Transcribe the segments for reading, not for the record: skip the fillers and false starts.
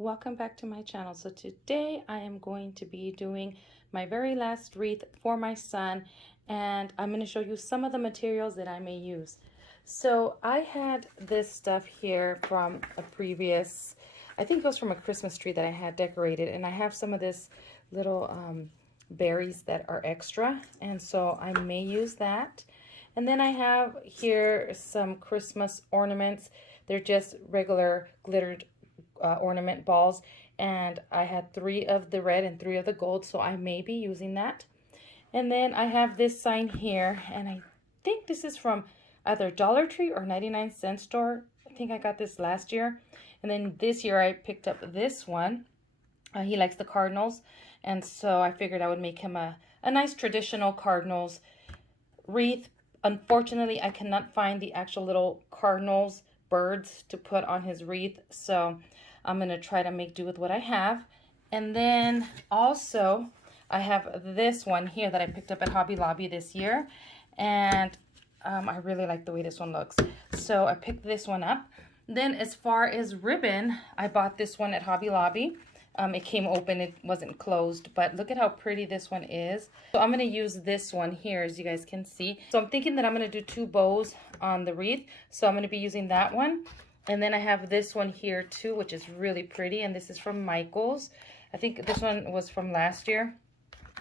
Welcome back to my channel. So today I am going to be doing my very last wreath for my son, and I'm going to show you some of the materials that I may use. So I had this stuff here from a previous, I think it was from a Christmas tree that I had decorated, and I have some of this little berries that are extra, and so I may use that. And then I have here some Christmas ornaments. They're just regular glittered ornament balls, and I had 3 of the red and 3 of the gold, so I may be using that. And then I have this sign here, and I think this is from either Dollar Tree or 99-cent store. I think I got this last year, and then this year I picked up this one. He likes the Cardinals, and so I figured I would make him a nice traditional Cardinals wreath. Unfortunately, I cannot find the actual little Cardinals birds to put on his wreath, so I'm going to try to make do with what I have. And then also I have this one here that I picked up at Hobby Lobby this year, and I really like the way this one looks, so I picked this one up. Then as far as ribbon, I bought this one at Hobby Lobby. It came open, it wasn't closed, but look at how pretty this one is. So I'm going to use this one here, as you guys can see. So I'm thinking that I'm going to do 2 bows on the wreath, so I'm going to be using that one. And then I have this one here too, which is really pretty, and this is from Michael's. I think this one was from last year,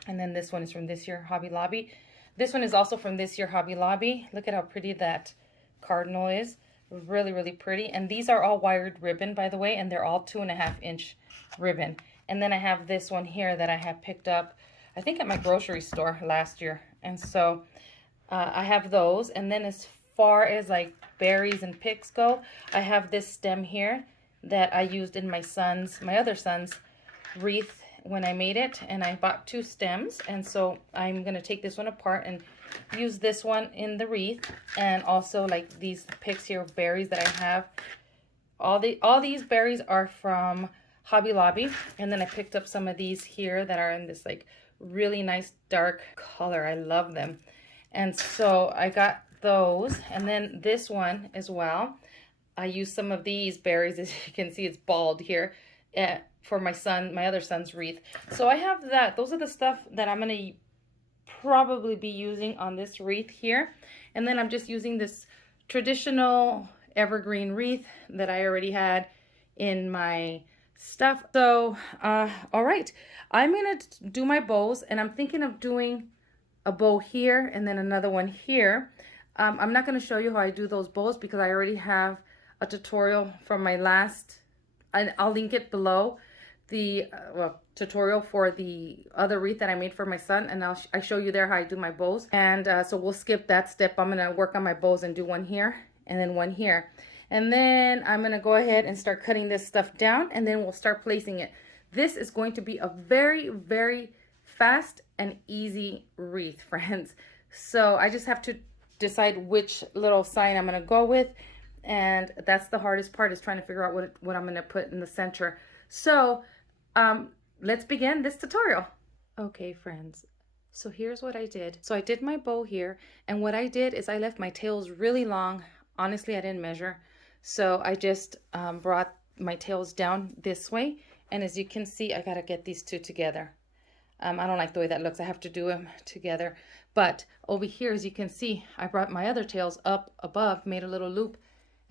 and then this one is from this year, Hobby Lobby. This one is also from this year, Hobby Lobby. Look at how pretty that cardinal is. Really, really pretty. And these are all wired ribbon, by the way, and they're all 2.5-inch ribbon. And then I have this one here that I have picked up, I think at my grocery store last year. And so I have those. And then as far as like berries and picks go, I have this stem here that I used in my other son's wreath when I made it, and I bought 2 stems, and so I'm gonna take this one apart and use this one in the wreath. And also like these picks here of berries that I have, all these berries are from Hobby Lobby. And then I picked up some of these here that are in this like really nice dark color. I love them, and so I got those. And then this one as well, I used some of these berries. As you can see, it's bald here, for my other son's wreath. So I have that. Those are the stuff that I'm gonna probably be using on this wreath here. And then I'm just using this traditional evergreen wreath that I already had in my stuff. So all right, I'm gonna do my bows, and I'm thinking of doing a bow here and then another one here. I'm not going to show you how I do those bows because I already have a tutorial from my last, and I'll link it below, the tutorial for the other wreath that I made for my son, and I show you there how I do my bows. And so we'll skip that step. I'm going to work on my bows and do one here and then one here. And then I'm going to go ahead and start cutting this stuff down, and then we'll start placing it. This is going to be a very, very fast and easy wreath, friends. So I just have to decide which little sign I'm going to go with, and that's the hardest part, is trying to figure out what I'm going to put in the center. So let's begin this tutorial. Okay, friends, so here's what I did. So I did my bow here, and what I did is I left my tails really long. Honestly, I didn't measure, so I just brought my tails down this way, and as you can see, I got to get these 2 together. I don't like the way that looks. I have to do them together. But over here, as you can see, I brought my other tails up above, made a little loop,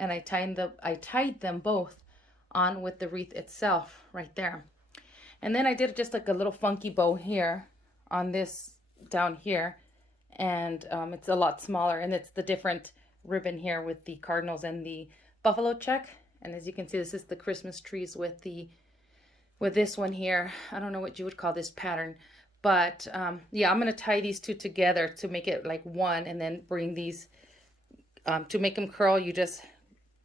and I tied them both on with the wreath itself right there. And then I did just like a little funky bow here on this down here, and it's a lot smaller, and it's the different ribbon here with the cardinals and the buffalo check. And as you can see, this is the Christmas trees with this one here. I don't know what you would call this pattern, but yeah, I'm going to tie these 2 together to make it like one, and then bring these, to make them curl, you just,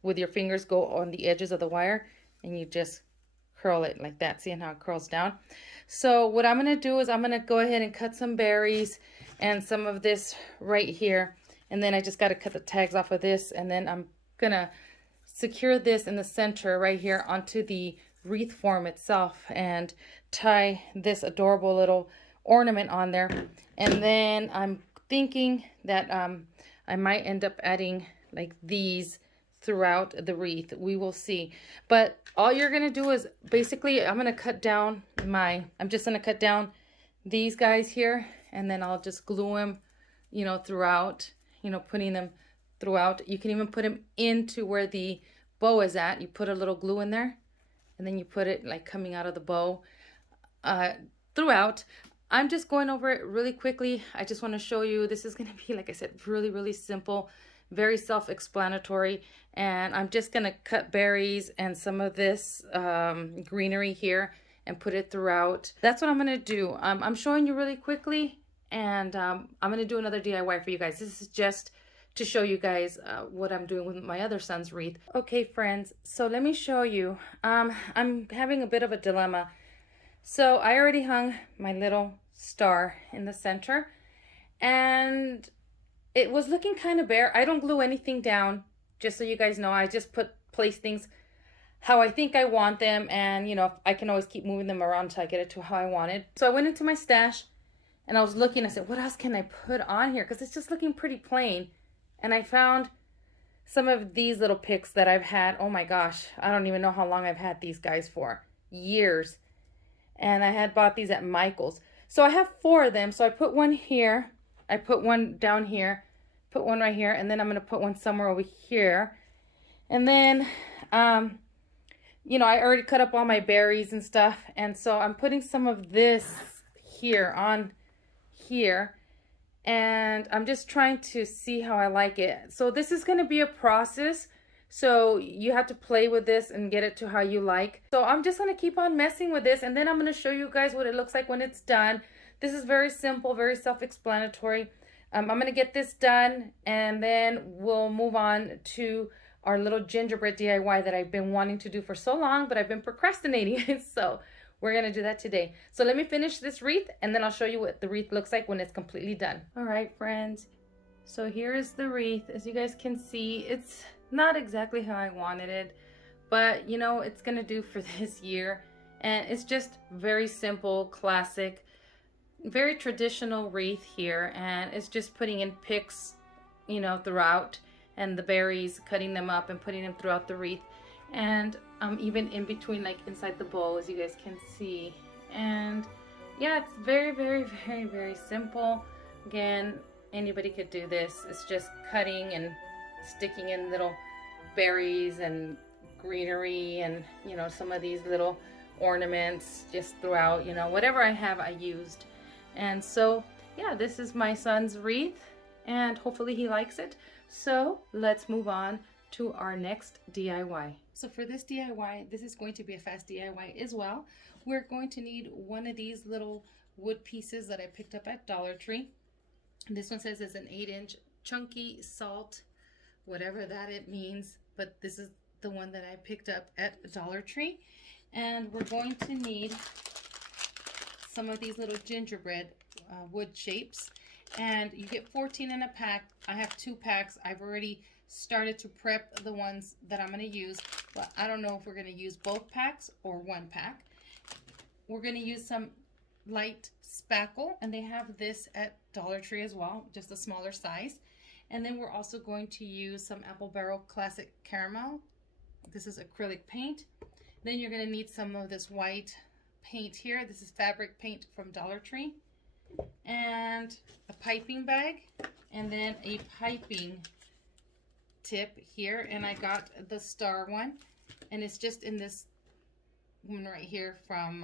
with your fingers, go on the edges of the wire, and you just curl it like that. Seeing how it curls down? So what I'm going to do is I'm going to go ahead and cut some berries and some of this right here, and then I just got to cut the tags off of this, and then I'm going to secure this in the center right here onto the wreath form itself, and tie this adorable little ornament on there. And then I'm thinking that I might end up adding like these throughout the wreath. We will see. But all you're going to do is basically, I'm just going to cut down these guys here, and then I'll just glue them, throughout, putting them throughout. You can even put them into where the bow is at. You put a little glue in there, and then you put it like coming out of the bow throughout. I'm just going over it really quickly. I just want to show you, this is going to be, like I said, really, really simple, very self-explanatory. And I'm just going to cut berries and some of this greenery here and put it throughout. That's what I'm going to do. I'm showing you really quickly, and I'm going to do another DIY for you guys. This is just to show you guys what I'm doing with my other son's wreath. Okay, friends, so let me show you. I'm having a bit of a dilemma. So I already hung my little star in the center, and it was looking kind of bare. I don't glue anything down, just so you guys know. I just place things how I think I want them, and I can always keep moving them around until I get it to how I want it. So I went into my stash and I was looking. I said, what else can I put on here, because it's just looking pretty plain. And I found some of these little picks that I've had. Oh my gosh, I don't even know how long I've had these guys for. Years. And I had bought these at Michael's. So I have 4 of them. So I put one here. I put one down here. Put one right here. And then I'm going to put one somewhere over here. And then, I already cut up all my berries and stuff. And so I'm putting some of this here on here. And I'm just trying to see how I like it. So this is going to be a process. So you have to play with this and get it to how you like. So I'm just going to keep on messing with this, and then I'm going to show you guys what it looks like when it's done. This is very simple, very self-explanatory. I'm going to get this done, and then we'll move on to our little gingerbread DIY that I've been wanting to do for so long, but I've been procrastinating. So we're going to do that today. So let me finish this wreath, and then I'll show you what the wreath looks like when it's completely done. All right, friends. So here is the wreath. As you guys can see, it's not exactly how I wanted it, but it's gonna do for this year. And it's just very simple, classic, very traditional wreath here. And it's just putting in picks, throughout, and the berries, cutting them up and putting them throughout the wreath. And even in between, like inside the bowl, as you guys can see. And yeah, it's very, very, very, very simple. Again, anybody could do this. It's just cutting and sticking in little berries and greenery and some of these little ornaments just throughout, whatever I have I used. And so yeah, this is my son's wreath, and hopefully he likes it. So let's move on to our next DIY. So for this DIY, this is going to be a fast DIY as well. We're going to need one of these little wood pieces that I picked up at Dollar Tree. This one says it's an 8-inch chunky salt, whatever that it means, but this is the one that I picked up at Dollar Tree. And we're going to need some of these little gingerbread wood shapes, and you get 14 in a pack. I have 2 packs. I've already started to prep the ones that I'm going to use, but I don't know if we're going to use both packs or 1 pack. We're going to use some light spackle, and they have this at Dollar Tree as well, just a smaller size. And then we're also going to use some Apple Barrel Classic Caramel. This is acrylic paint. Then you're going to need some of this white paint here. This is fabric paint from Dollar Tree. And a piping bag, and then a piping tip here. And I got the star one, and it's just in this one right here from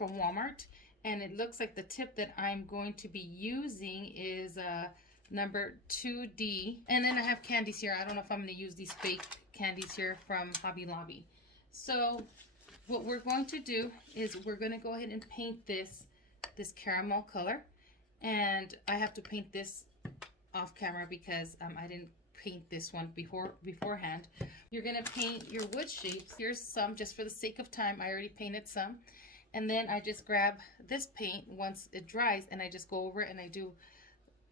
Walmart. And it looks like the tip that I'm going to be using is number 2D. And then I have candies here. I don't know if I'm going to use these fake candies here from Hobby Lobby. So what we're going to do is we're going to go ahead and paint this caramel color. And I have to paint this off camera because I didn't paint this one beforehand. You're going to paint your wood shapes. Here's some just for the sake of time. I already painted some. And then I just grab this paint once it dries, and I just go over it and I do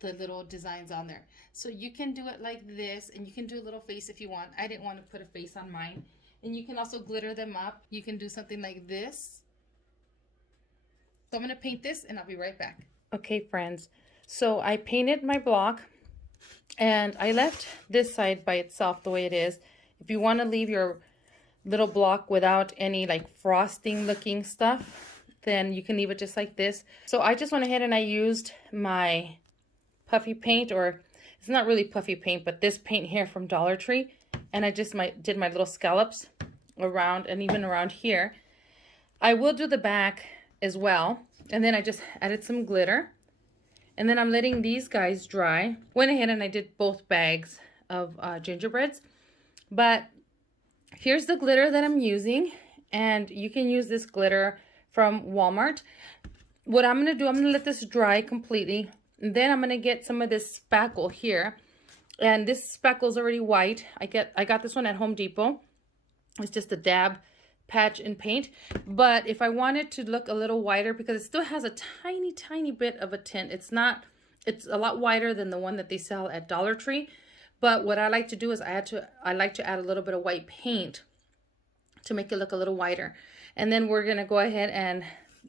the little designs on there. So you can do it like this, and you can do a little face if you want. I didn't want to put a face on mine. And you can also glitter them up. You can do something like this. So I'm going to paint this, and I'll be right back. Okay, friends. So I painted my block, and I left this side by itself the way it is. If you want to leave your little block without any like frosting looking stuff, then you can leave it just like this. So I just went ahead and I used my puffy paint, or it's not really puffy paint, but this paint here from Dollar Tree, and I just did my little scallops around and even around here. I will do the back as well, and then I just added some glitter, and then I'm letting these guys dry. Went ahead and I did both bags of gingerbreads, but here's the glitter that I'm using, and you can use this glitter from Walmart. What I'm going to do, I'm going to let this dry completely, and then I'm going to get some of this spackle here, and this spackle is already white. I got this one at Home Depot. It's just a dab patch and paint, but if I want it to look a little whiter, because it still has a tiny bit of a tint, it's a lot whiter than the one that they sell at Dollar Tree. But what I like to do is I like to add a little bit of white paint to make it look a little whiter, and then we're gonna go ahead and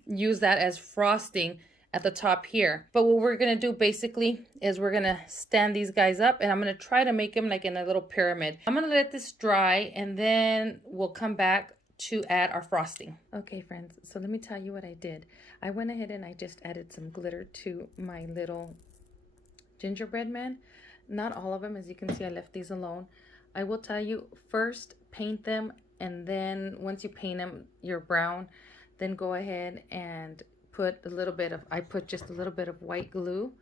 use that as frosting at the top here. But what we're gonna do basically is we're gonna stand these guys up, and I'm gonna try to make them like in a little pyramid. I'm gonna let this dry, and then we'll come back to add our frosting. Okay friends, so let me tell you what I did. I went ahead and I just added some glitter to my little gingerbread man. Not all of them, as you can see, I left these alone. I will tell you, first paint them, and then once you paint them, you're brown, then go ahead and put a little bit of, I put just a little bit of white glue,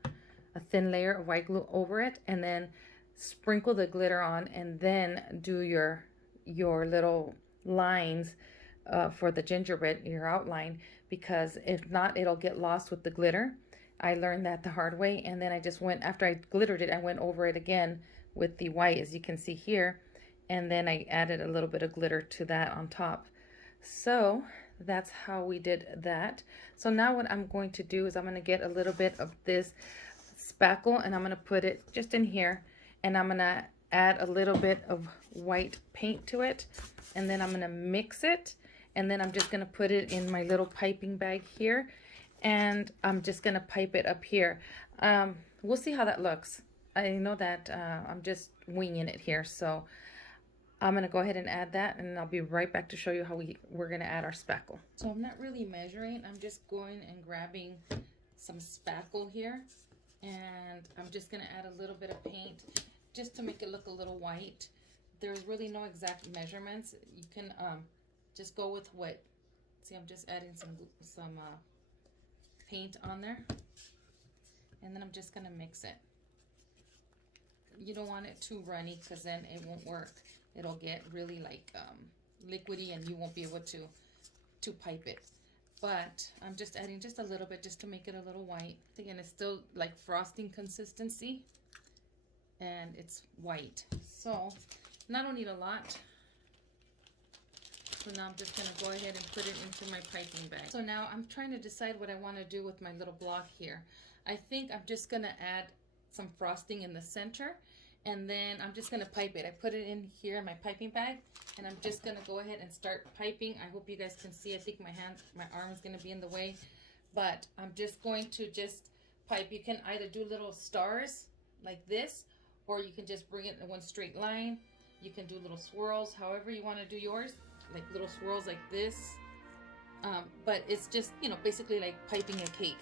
a thin layer of white glue over it, and then sprinkle the glitter on, and then do your little lines for the gingerbread, your outline, because if not, it'll get lost with the glitter. I learned that the hard way, and then I just went, after I glittered it, I went over it again with the white, as you can see here, and then I added a little bit of glitter to that on top. So that's how we did that. So now what I'm going to do is I'm going to get a little bit of this spackle, and I'm going to put it just in here, and I'm going to add a little bit of white paint to it, and then I'm going to mix it, and then I'm just going to put it in my little piping bag here, and I'm just going to pipe it up here. We'll see how that looks. I know that I'm just winging it here, so I'm going to go ahead and add that, and I'll be right back to show you how we're going to add our spackle. So I'm not really measuring. I'm just going and grabbing some spackle here, and I'm just going to add a little bit of paint just to make it look a little white. There's really no exact measurements. You can just go with what, see, I'm just adding some paint on there, and then I'm just going to mix it. You don't want it too runny, because then it won't work. It'll get really like liquidy, and you won't be able to pipe it. But I'm just adding just a little bit just to make it a little white. Again, it's still like frosting consistency, and it's white, so I don't need a lot. So now I'm just going to go ahead and put it into my piping bag. So now I'm trying to decide what I want to do with my little block here. I think I'm just going to add some frosting in the center, and then I'm just going to pipe it. I put it in here in my piping bag, and I'm just going to go ahead and start piping. I hope you guys can see. I think my arm is going to be in the way, but I'm just going to pipe. You can either do little stars like this, or you can just bring it in one straight line. You can do little swirls, however you want to do yours, like little swirls like this. But it's just, you know, basically like piping a cake.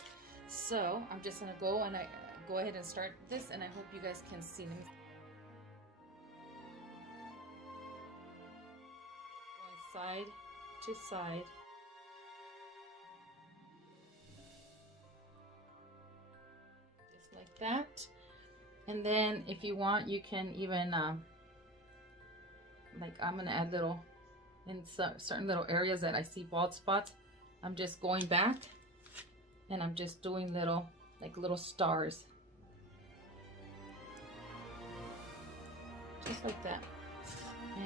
So I'm just going to go and I go ahead and start this, and I hope you guys can see me. Going side to side. Just like that. And then if you want, you can even, like I'm going to add little, in certain little areas that I see bald spots, I'm just going back and I'm just doing little, like little stars. Just like that.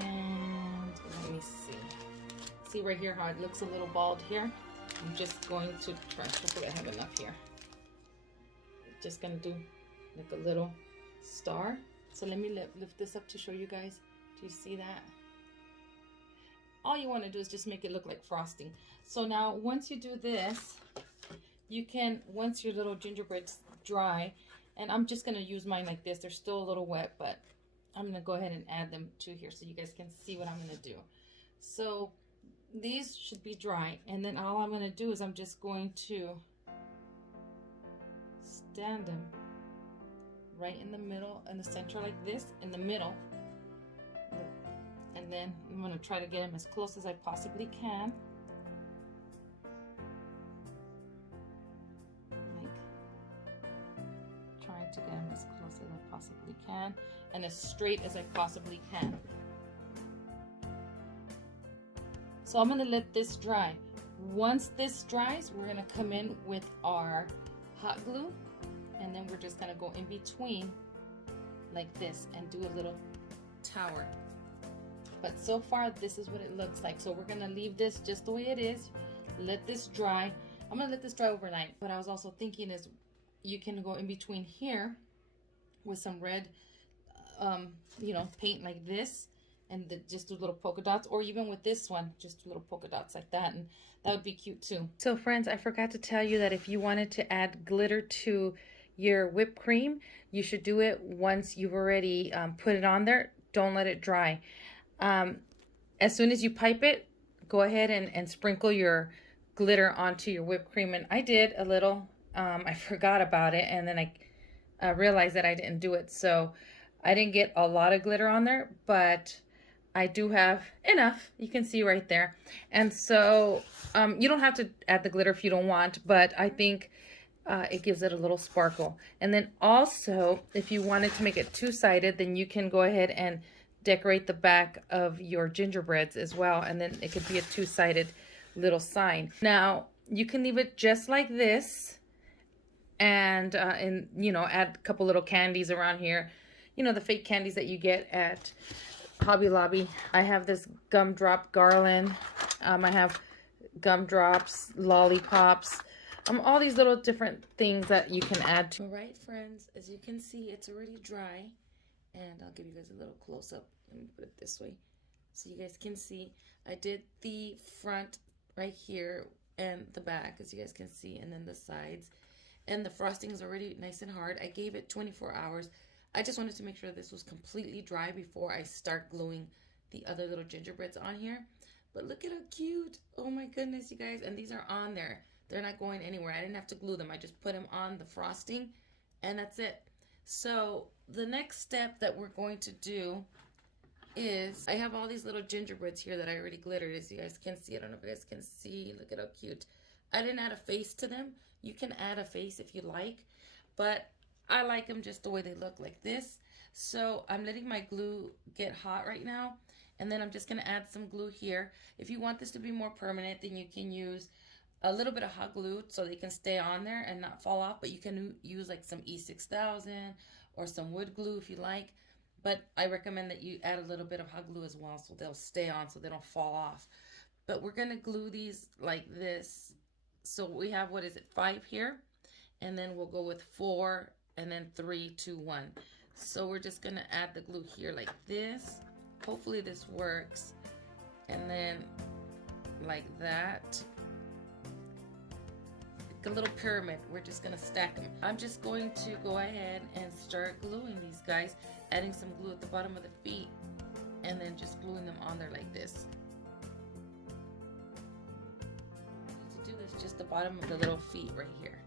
And let me see. See right here how it looks a little bald here? I'm just going to try, hopefully I have enough here. Just gonna do like a little star. So let me lift this up to show you guys. Do you see that? All you want to do is just make it look like frosting. So now once you do this, you can, once your little gingerbread's dry, and I'm just going to use mine like this. They're still a little wet, but I'm gonna go ahead and add them to here so you guys can see what I'm gonna do. So these should be dry, and then all I'm gonna do is I'm just going to stand them right in the middle, in the center like this, in the middle. And then I'm gonna try to get them as close as I possibly can. Trying to get them as close as I possibly can and as straight as I possibly can. So I'm gonna let this dry. Once this dries, we're gonna come in with our hot glue, and then we're just gonna go in between like this and do a little tower. But so far, this is what it looks like. So we're gonna leave this just the way it is. Let this dry. I'm gonna let this dry overnight. But I was also thinking is you can go in between here with some red, you know, paint like this, and just do little polka dots, or even with this one, just do little polka dots like that, and that would be cute too. So friends, I forgot to tell you that if you wanted to add glitter to your whipped cream, you should do it once you've already put it on there. Don't let it dry. As soon as you pipe it, go ahead and sprinkle your glitter onto your whipped cream. And I did a little, I forgot about it, and then I realized that I didn't do it. So I didn't get a lot of glitter on there, but I do have enough. You can see right there. And so you don't have to add the glitter if you don't want, but I think it gives it a little sparkle. And then also, if you wanted to make it two-sided, then you can go ahead and decorate the back of your gingerbreads as well, and then it could be a two-sided little sign. Now you can leave it just like this, and you know, add a couple little candies around here, you know, the fake candies that you get at Hobby Lobby. I have this gumdrop garland, I have gumdrops, lollipops, all these little different things that you can add to. All right, friends, as you can see, it's already dry, and I'll give you guys a little close-up. Let me put it this way so you guys can see. I did the front right here and the back, as you guys can see, and then the sides. And the frosting is already nice and hard. I gave it 24 hours. I just wanted to make sure this was completely dry before I start gluing the other little gingerbreads on here. But look at how cute. Oh my goodness, you guys. And these are on there. They're not going anywhere. I didn't have to glue them. I just put them on the frosting, and that's it. So the next step that we're going to do is, I have all these little gingerbreads here that I already glittered, as you guys can see. I don't know if you guys can see. Look at how cute. I didn't add a face to them. You can add a face if you like, but I like them just the way they look, like this. So I'm letting my glue get hot right now, and then I'm just going to add some glue here. If you want this to be more permanent, then you can use a little bit of hot glue so they can stay on there and not fall off, but you can use like some E6000 or some wood glue if you like. But I recommend that you add a little bit of hot glue as well so they'll stay on, so they don't fall off. But we're going to glue these like this. So we have, what is it, 5 here? And then we'll go with 4, and then 3, 2, 1. So we're just going to add the glue here like this. Hopefully this works. And then like that. Like a little pyramid. We're just going to stack them. I'm just going to go ahead and start gluing these guys. Adding some glue at the bottom of the feet, and then just gluing them on there like this. What I need to do is just the bottom of the little feet right here.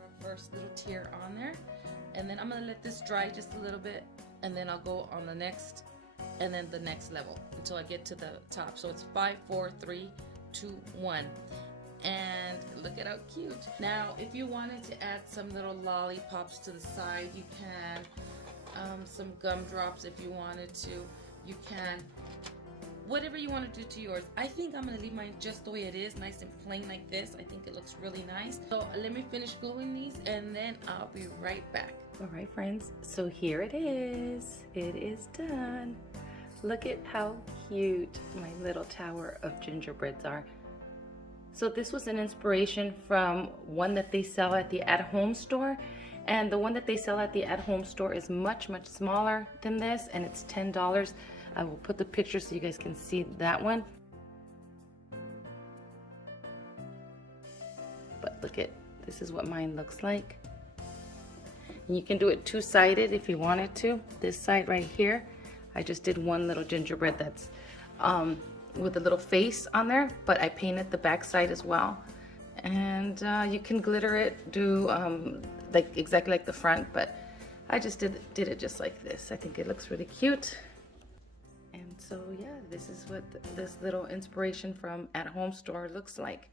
Our first little tier on there, and then I'm going to let this dry just a little bit, and then I'll go on the next, and then the next level until I get to the top. So it's 5, 4, 3, 2, 1. And look at how cute. Now, if you wanted to add some little lollipops to the side, you can. Some gumdrops if you wanted to. You can. Whatever you want to do to yours. I think I'm going to leave mine just the way it is, nice and plain like this. I think it looks really nice. So let me finish gluing these, and then I'll be right back. All right, friends. So here it is. It is done. Look at how cute my little tower of gingerbreads are. So this was an inspiration from one that they sell at the at-home store. And the one that they sell at the at-home store is much, much smaller than this, and it's $10. I will put the picture so you guys can see that one. Look at, this is what mine looks like. And you can do it two-sided if you wanted to. This side right here, I just did one little gingerbread that's with a little face on there, but I painted the back side as well. And you can glitter it, do like exactly like the front, but I just did it just like this. I think it looks really cute. And so yeah, this is what this little inspiration from At Home store looks like.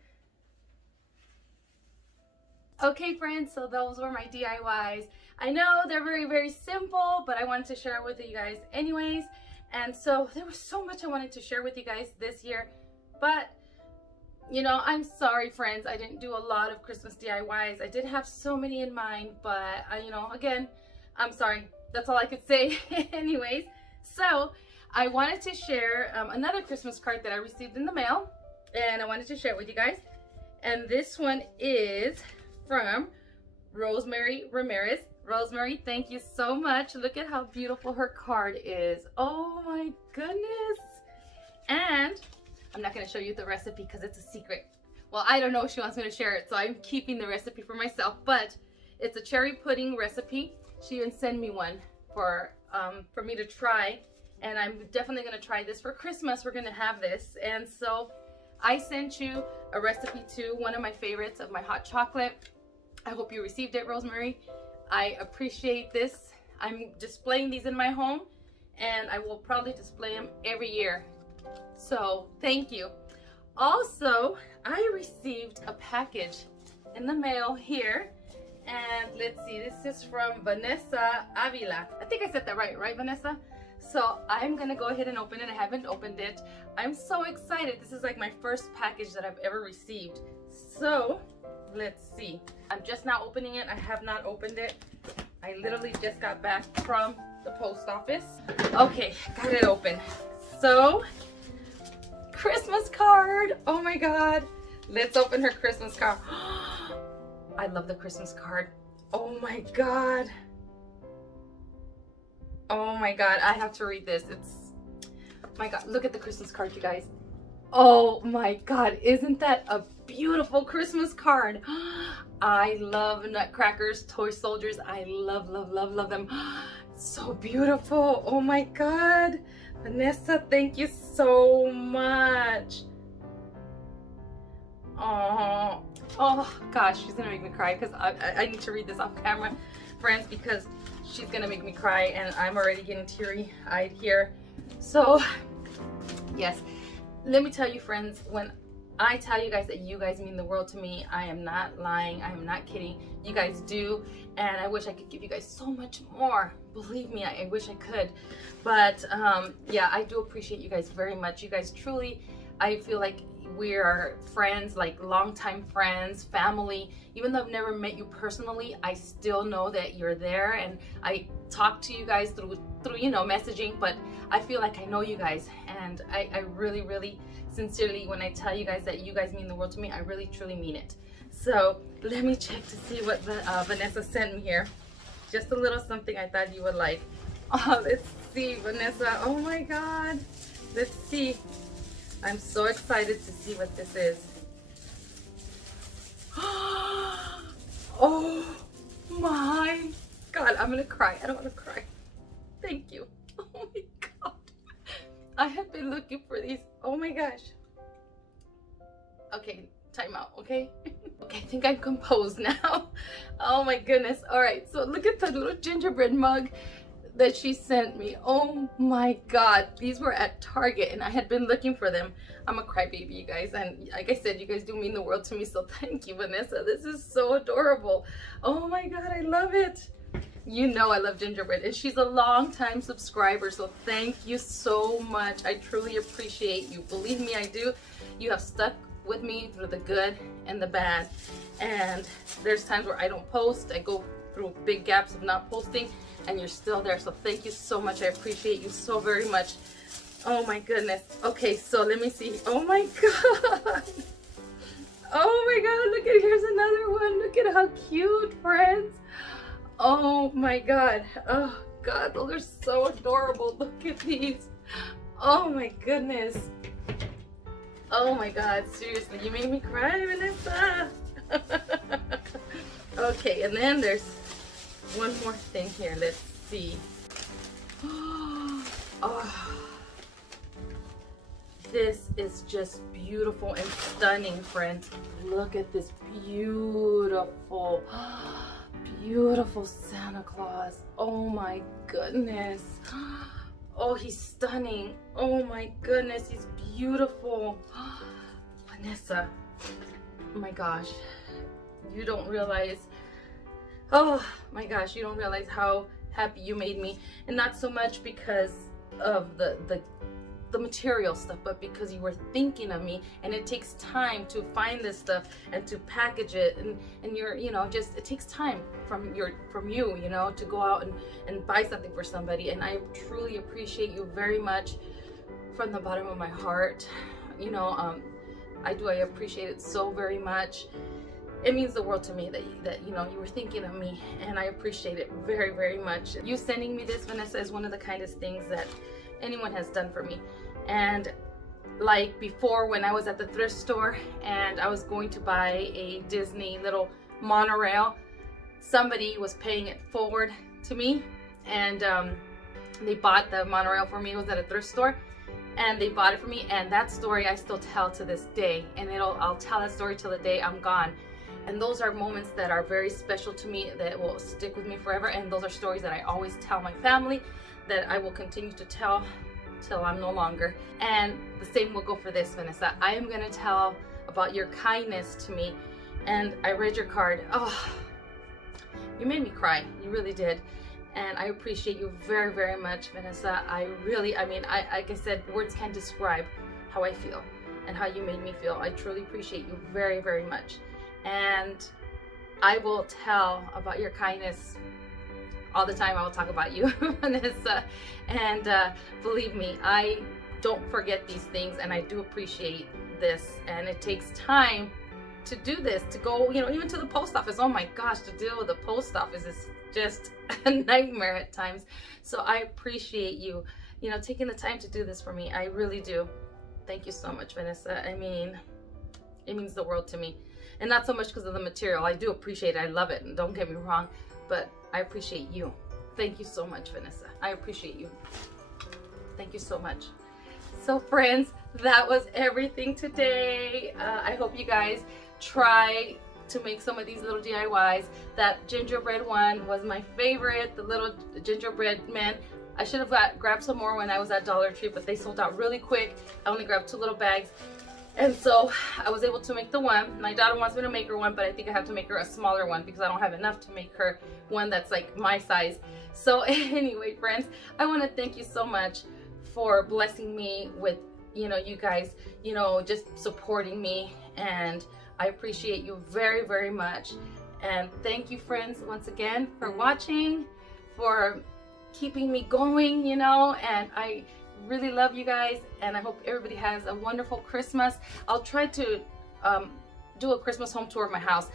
Okay friends, so those were my DIYs. I know they're very, very simple, but I wanted to share it with you guys anyways. And so there was so much I wanted to share with you guys this year, but you know, I'm sorry friends, I didn't do a lot of Christmas DIYs. I did have so many in mind, but you know, again, I'm sorry. That's all I could say anyways. So I wanted to share another Christmas card that I received in the mail, and I wanted to share it with you guys. And this one is from Rosemary Ramirez. Rosemary, thank you so much. Look at how beautiful her card is. Oh my goodness. And I'm not going to show you the recipe because it's a secret. Well, I don't know if she wants me to share it, so I'm keeping the recipe for myself, but it's a cherry pudding recipe. She even sent me one for me to try, and I'm definitely going to try this for Christmas. We're going to have this. And so I sent you a recipe to one of my favorites of my hot chocolate. I hope you received it, Rosemary. I appreciate this. I'm displaying these in my home, and I will probably display them every year. So thank you. Also, I received a package in the mail here, and let's see, this is from Vanessa Avila. I think I said that right, Vanessa? So I'm gonna go ahead and open it. I haven't opened it. I'm so excited. This is like my first package that I've ever received. So let's see. I'm just now opening it. I have not opened it. I literally just got back from the post office. Okay, got it open. So, Christmas card. Oh my God. Let's open her Christmas card. I love the Christmas card. Oh my God. Oh my God. I have to read this. My God. Look at the Christmas card, you guys. Oh my God. Isn't that a beautiful Christmas card? I love nutcrackers, toy soldiers. I love, love, love, love them. So beautiful. Oh my God. Vanessa, thank you so much. Oh gosh, she's gonna make me cry because I need to read this off camera, friends, because she's gonna make me cry and I'm already getting teary-eyed here. So yes, let me tell you friends, when I tell you guys that you guys mean the world to me, I am not lying, I am not kidding. You guys do, and I wish I could give you guys so much more. Believe me, I wish I could. But yeah, I do appreciate you guys very much. You guys truly, I feel like we are friends, like longtime friends, family. Even though I've never met you personally, I still know that you're there, and I talk to you guys through you know, messaging, but I feel like I know you guys, and I really, really sincerely, when I tell you guys that you guys mean the world to me, I really truly mean it. So let me check to see what Vanessa sent me here. Just a little something I thought you would like. Oh, let's see, Vanessa. Oh my God. Let's see. I'm so excited to see what this is. Oh my God. I'm gonna cry. I don't want to cry. Thank you. Oh my God. I have been looking for these. Oh my gosh. Okay, time out, okay? Okay, I think I'm composed now. Oh my goodness. All right, so look at the little gingerbread mug that she sent me. Oh my God. These were at Target and I had been looking for them. I'm a crybaby, you guys. And like I said, you guys do mean the world to me. So thank you, Vanessa. This is so adorable. Oh my God, I love it. You know I love gingerbread, and she's a long-time subscriber, so thank you so much. I truly appreciate you. Believe me, I do. You have stuck with me through the good and the bad, and there's times where I don't post. I go through big gaps of not posting, and you're still there, so thank you so much. I appreciate you so very much. Oh my goodness. Okay, so let me see. Oh my God. Oh my God, look at, here's another one. Look at how cute, friends. Oh my God. Oh God, those are so adorable. Look at these. Oh my goodness. Oh my God, seriously, you made me cry, Vanessa. Okay, and then there's one more thing here. Let's see. Oh, this is just beautiful and stunning, friends. Look at this beautiful, beautiful Santa Claus. Oh my goodness. Oh, he's stunning. Oh my goodness, he's beautiful. Vanessa, oh my gosh, you don't realize, oh my gosh, you don't realize how happy you made me. And not so much because of the material stuff, but because you were thinking of me. And it takes time to find this stuff and to package it, and you're, you know, just, it takes time from you, you know, to go out and buy something for somebody. And I truly appreciate you very much from the bottom of my heart. You know, I appreciate it so very much. It means the world to me that you know, you were thinking of me, and I appreciate it very, very much. You sending me this, Vanessa, is one of the kindest things that anyone has done for me. And like before, when I was at the thrift store and I was going to buy a Disney little monorail, somebody was paying it forward to me, and they bought the monorail for me. It was at a thrift store, and they bought it for me. And that story I still tell to this day, and I'll tell that story till the day I'm gone. And those are moments that are very special to me, that will stick with me forever. And those are stories that I always tell my family, that I will continue to tell till I'm no longer. And the same will go for this, Vanessa. I am gonna tell about your kindness to me. And I read your card. Oh, you made me cry. You really did. And I appreciate you very, very much, Vanessa. I mean, like I said, words can't describe how I feel and how you made me feel. I truly appreciate you very, very much. And I will tell about your kindness all the time. I will talk about you, Vanessa. And believe me, I don't forget these things, and I do appreciate this. And it takes time to do this, to go, you know, even to the post office. Oh my gosh, to deal with the post office is just a nightmare at times. So I appreciate you, you know, taking the time to do this for me. I really do. Thank you so much, Vanessa. I mean, it means the world to me. And not so much because of the material. I do appreciate it. I love it. And don't get me wrong, but I appreciate you. Thank you so much, Vanessa. I appreciate you. Thank you so much. So friends, that was everything today. I hope you guys try to make some of these little DIYs. That gingerbread one was my favorite, the little gingerbread man. I should have grabbed some more when I was at Dollar Tree, but they sold out really quick. I only grabbed 2 little bags. And so I was able to make the one. My daughter wants me to make her one, but I think I have to make her a smaller one because I don't have enough to make her one that's like my size. So anyway, friends, I want to thank you so much for blessing me with, you know, you guys, you know, just supporting me. And I appreciate you very, very much. And thank you, friends, once again for watching, for keeping me going, you know, and I really love you guys, and I hope everybody has a wonderful Christmas. I'll try to do a Christmas home tour of my house.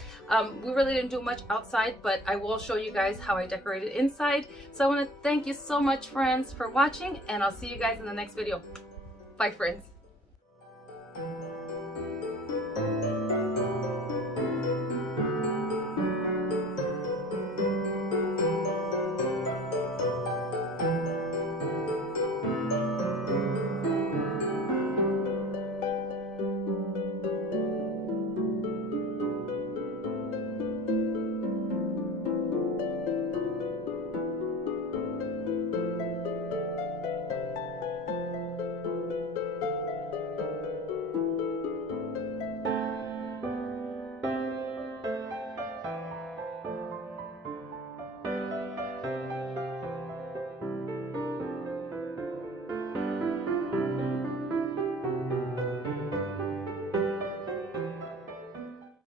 We really didn't do much outside, but I will show you guys how I decorated inside. So I want to thank you so much, friends, for watching, and I'll see you guys in the next video. Bye, friends.